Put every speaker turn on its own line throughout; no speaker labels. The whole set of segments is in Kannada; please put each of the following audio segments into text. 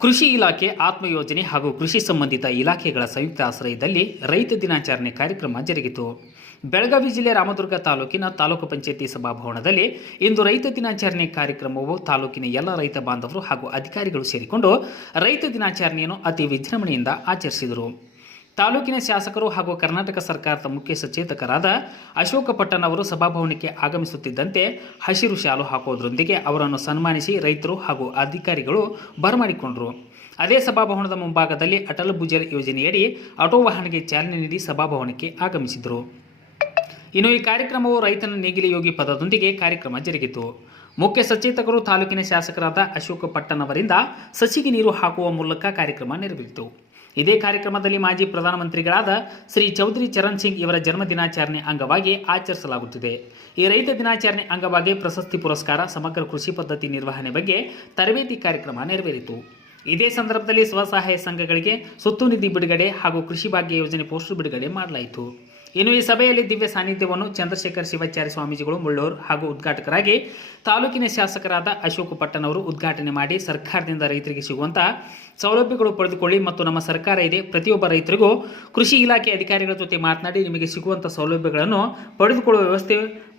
ಕೃಷಿ ಇಲಾಖೆ ಆತ್ಮ ಯೋಜನೆ ಹಾಗೂ ಕೃಷಿ ಸಂಬಂಧಿತ ಇಲಾಖೆಗಳ ಸಂಯುಕ್ತ ಆಶ್ರಯದಲ್ಲಿ ರೈತ ದಿನಾಚರಣೆ ಕಾರ್ಯಕ್ರಮ ಜರುಗಿತು. ಬೆಳಗಾವಿ ಜಿಲ್ಲೆ ರಾಮದುರ್ಗ ತಾಲೂಕಿನ ತಾಲೂಕು ಪಂಚಾಯತಿ ಸಭಾಭವನದಲ್ಲಿ ಇಂದು ರೈತ ದಿನಾಚರಣೆ ಕಾರ್ಯಕ್ರಮವು ತಾಲೂಕಿನ ಎಲ್ಲ ರೈತ ಬಾಂಧವರು ಹಾಗೂ ಅಧಿಕಾರಿಗಳು ಸೇರಿಕೊಂಡು ರೈತ ದಿನಾಚರಣೆಯನ್ನು ಅತಿ ವಿಜೃಂಭಣೆಯಿಂದ ಆಚರಿಸಿದರು. ತಾಲೂಕಿನ ಶಾಸಕರು ಹಾಗೂ ಕರ್ನಾಟಕ ಸರ್ಕಾರದ ಮುಖ್ಯ ಸಚೇತಕರಾದ ಅಶೋಕ ಪಟ್ಟಣ ಅವರು ಸಭಾಭವನಕ್ಕೆ ಆಗಮಿಸುತ್ತಿದ್ದಂತೆ ಹಸಿರು ಶಾಲು ಹಾಕುವುದರೊಂದಿಗೆ ಅವರನ್ನು ಸನ್ಮಾನಿಸಿ ರೈತರು ಹಾಗೂ ಅಧಿಕಾರಿಗಳು ಬರಮಾಡಿಕೊಂಡರು. ಅದೇ ಸಭಾಭವನದ ಮುಂಭಾಗದಲ್ಲಿ ಅಟಲ್ ಭುಜಲ್ ಯೋಜನೆಯಡಿ ಆಟೋ ವಾಹನಕ್ಕೆ ಚಾಲನೆ ನೀಡಿ ಸಭಾಭವನಕ್ಕೆ ಆಗಮಿಸಿದರು. ಇನ್ನು ಈ ಕಾರ್ಯಕ್ರಮವು ರೈತನ ನೇಗಿಲ ಯೋಗಿ ಪದದೊಂದಿಗೆ ಕಾರ್ಯಕ್ರಮ ಜರುಗಿತು. ಮುಖ್ಯ ಸಚೇತಕರು ತಾಲೂಕಿನ ಶಾಸಕರಾದ ಅಶೋಕ ಪಟ್ಟಣವರಿಂದ ಸಸಿಗೆ ನೀರು ಹಾಕುವ ಮೂಲಕ ಕಾರ್ಯಕ್ರಮ ನೆರವೇರಿತು. ಇದೇ ಕಾರ್ಯಕ್ರಮದಲ್ಲಿ ಮಾಜಿ ಪ್ರಧಾನಮಂತ್ರಿಗಳಾದ ಶ್ರೀ ಚೌಧರಿ ಚರಣ್ ಸಿಂಗ್ ಇವರ ಜನ್ಮ ದಿನಾಚರಣೆ ಅಂಗವಾಗಿ ಆಚರಿಸಲಾಗುತ್ತಿದೆ. ಈ ರೈತ ದಿನಾಚರಣೆ ಅಂಗವಾಗಿ ಪ್ರಶಸ್ತಿ ಪುರಸ್ಕಾರ, ಸಮಗ್ರ ಕೃಷಿ ಪದ್ಧತಿ ನಿರ್ವಹಣೆ ಬಗ್ಗೆ ತರಬೇತಿ ಕಾರ್ಯಕ್ರಮ ನೆರವೇರಿತು. ಇದೇ ಸಂದರ್ಭದಲ್ಲಿ ಸ್ವಸಹಾಯ ಸಂಘಗಳಿಗೆ, ಸುತ್ತು ನಿಧಿ ಬಿಡುಗಡೆ ಹಾಗೂ ಕೃಷಿ ಭಾಗ್ಯ ಯೋಜನೆ ಪೋಸ್ಟರ್ ಬಿಡುಗಡೆ ಮಾಡಲಾಯಿತು. ಇನ್ನು ಈ ಸಭೆಯಲ್ಲಿ ದಿವ್ಯ ಸಾನ್ನಿಧ್ಯವನ್ನು ಚಂದ್ರಶೇಖರ್ ಶಿವಾಚಾರ್ಯ ಸ್ವಾಮೀಜಿಗಳು, ಮುಳ್ಳೂರು ಹಾಗೂ ಉದ್ಘಾಟಕರಾಗಿ ತಾಲೂಕಿನ ಶಾಸಕರಾದ ಅಶೋಕ್ ಪಟ್ಟಣ್ ಅವರು ಉದ್ಘಾಟನೆ ಮಾಡಿ ಸರ್ಕಾರದಿಂದ ರೈತರಿಗೆ ಸಿಗುವಂತಹ ಸೌಲಭ್ಯಗಳು ಪಡೆದುಕೊಳ್ಳಿ ಮತ್ತು ನಮ್ಮ ಸರ್ಕಾರ ಇದೆ. ಪ್ರತಿಯೊಬ್ಬ ರೈತರಿಗೂ ಕೃಷಿ ಇಲಾಖೆ ಅಧಿಕಾರಿಗಳ ಜೊತೆ ಮಾತನಾಡಿ ನಿಮಗೆ ಸಿಗುವಂಥ ಸೌಲಭ್ಯಗಳನ್ನು ಪಡೆದುಕೊಳ್ಳುವ ವ್ಯವಸ್ಥೆ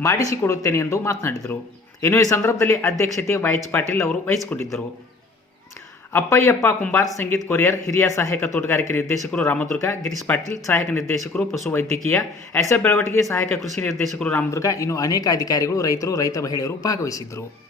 ಮಾಡಿಸಿಕೊಡುತ್ತೇನೆ ಎಂದು ಮಾತನಾಡಿದರು. ಇನ್ನು ಈ ಸಂದರ್ಭದಲ್ಲಿ ಅಧ್ಯಕ್ಷತೆ ವೈಎಚ್ ಪಾಟೀಲ್ ಅವರು ವಹಿಸಿಕೊಂಡಿದ್ದರು. ಅಪ್ಪಯ್ಯಪ್ಪ ಕುಂಬಾರ್ ಸಂಗೀತ್ ಕೊರಿಯರ್, ಹಿರಿಯ ಸಹಾಯಕ ತೋಟಗಾರಿಕೆ ನಿರ್ದೇಶಕರು ರಾಮದುರ್ಗ, ಗಿರೀಶ್ ಪಾಟೀಲ್, ಸಹಾಯಕ ನಿರ್ದೇಶಕರು ಪಶು ವೈದ್ಯಕೀಯ ಎಸ್ಎಫ್ ಬೆಳವಟಿಗೆ ಸಹಾಯಕ ಕೃಷಿ ನಿರ್ದೇಶಕರು ರಾಮದುರ್ಗ, ಇನ್ನು ಅನೇಕ ಅಧಿಕಾರಿಗಳು, ರೈತರು, ರೈತ ಮಹಿಳೆಯರು ಭಾಗವಹಿಸಿದ್ದರು.